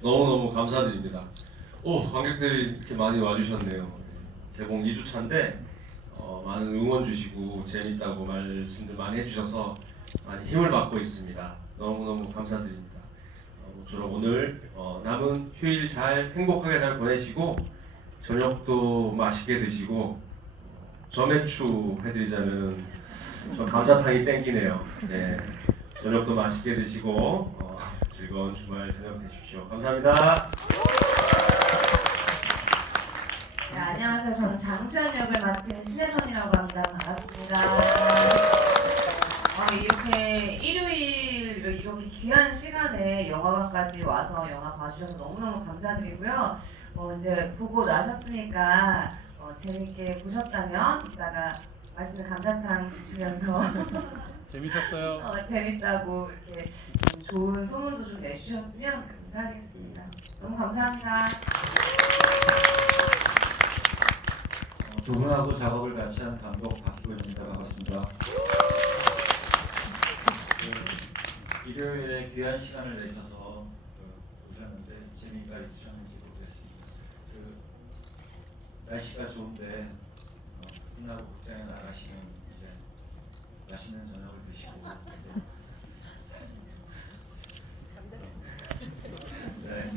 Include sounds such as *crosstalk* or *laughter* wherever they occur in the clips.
너무너무 감사드립니다. 오, 관객들이 이렇게 많이 와주셨네요. 개봉 2주차인데 어, 많은 응원 주시고 재밌다고 말씀들 많이 해주셔서 많이 힘을 받고 있습니다. 너무너무 감사드립니다. 어, 모쪼록 오늘 어, 남은 휴일 잘 행복하게 잘 보내시고 저녁도 맛있게 드시고 어, 점액추 해드리자면 저 감자탕이 땡기네요. 네, 저녁도 맛있게 드시고 어, 즐거운 주말 저녁 되십시오. 감사합니다. 네, 안녕하세요. 저는 장수연 역을 맡은 신혜선이라고 합니다. 반갑습니다. 어, 이렇게 일요일 이렇게 귀한 시간에 영화관까지 와서 영화 봐주셔서 너무너무 감사드리고요. 어, 이제 보고 나셨으니까 어, 재밌게 보셨다면 이따가 맛있는 감자탕 드시면서 재밌었어요. 어, 재밌다고 이렇게 좀 좋은 소문도 좀 내주셨으면 감사하겠습니다. 너무 감사합니다. 어, 두 분하고 작업을 같이 한 감독 박희곤입니다. 반갑습니다. 그, 일요일에 귀한 시간을 내셔서 그, 오셨는데 재미가 있으셨는지 모르겠습니다. 그, 날씨가 좋은데 어, 끝나고 극장에 나가시면 이제 맛있는 저녁을 드시고 이제 *laughs* 네,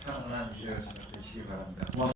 편안한 일요일 저녁 되시기 바랍니다. 고맙습니다.